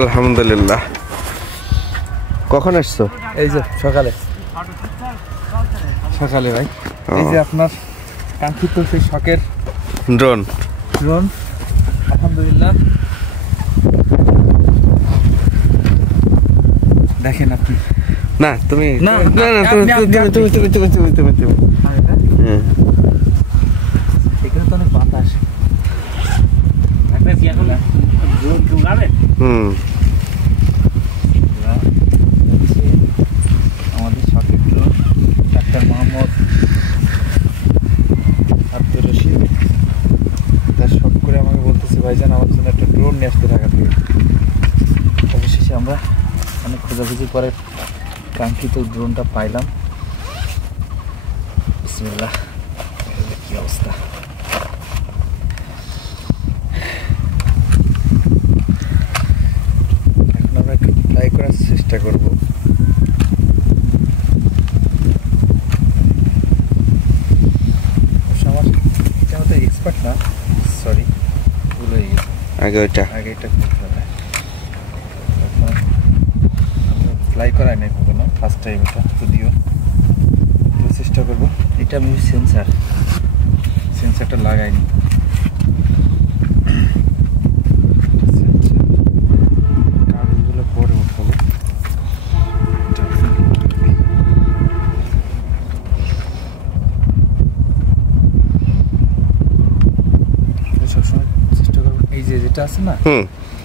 আলহামদুলিল্লাহ। কখন আসছো? এই যে সকালে ভাই। এই যে আপনার কাঙ্ক্ষিত সেই শখের ড্রোন। আলহামদুলিল্লাহ। দেখেন আপনি। না তুমি না, না না আপনি, তুমি এখানে তো অনেক বাতাস। আমাদের শখের ড্রোন ডাক্তার মোহাম্মদ আব্দুর রশিদ তার শখ করে আমাকে বলতেছে ভাইজান আমার জন্য একটা ড্রোন নিয়ে আসতে ঢাকা থেকে। অবশেষে আমরা অনেক খোঁজাখুঁজি পরে কাঙ্ক্ষিত ড্রোনটা পাইলাম। বিসমিল্লাহ। কি অবস্থা! এখন আমরা একটু ফ্লাই করার চেষ্টা করব। আমার এটা তো এক্সপার্ট না, সরি, ভুল হয়ে গেছে। আগে এটা করতে হবে। ফ্লাই করাই নাই কখনো, ফার্স্ট টাইম এটা, যদিও চেষ্টা করবো। এটা আমি সেন্সারটা লাগাইনি। কাগজগুলো পরে উঠাবো। সবসময় চেষ্টা করবো এই যে যেটা আছে না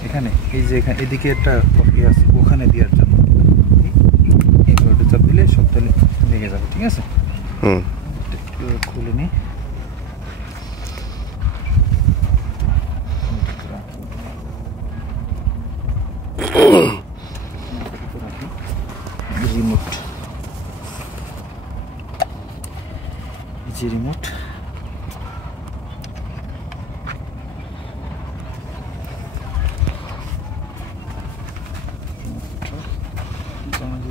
এখানে, এই যে এখানে এদিকে একটা আছে ওখানে দেওয়ার জন্য। চাপ দিলে সব তাহলে লেগে যাবে, ঠিক আছে? একটু খুলে নি। রিমোট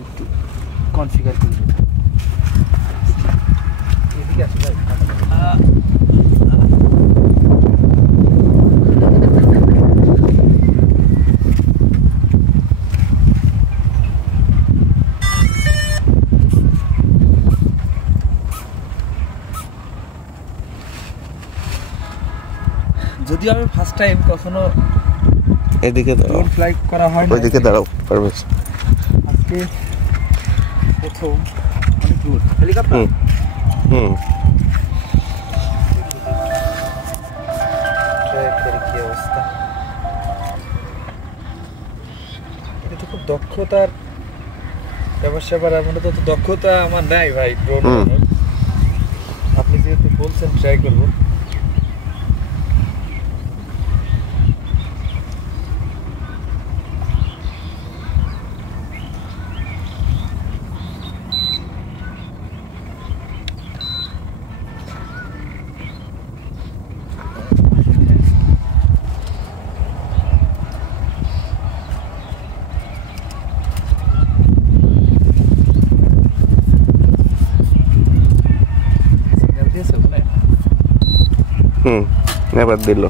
একটু কনফিগার করে দিতে। এদিকে আসো ভাই। যদিও আমি ফার্স্ট টাইম কখনো এদিকে ড্রোন ফ্লাই করা হয় না। ওইদিকে দাঁড়াও, পারবেশ। আজকে প্রথম অনেক দূর হেলিকপ্টার। কি অবস্থা! এটা তো খুব দক্ষতার ব্যাপার, এমন তো দক্ষতা আমার নাই ভাই ড্রোন। আপনি যেহেতু বলছেন ট্রাই করবো। এবার দিল।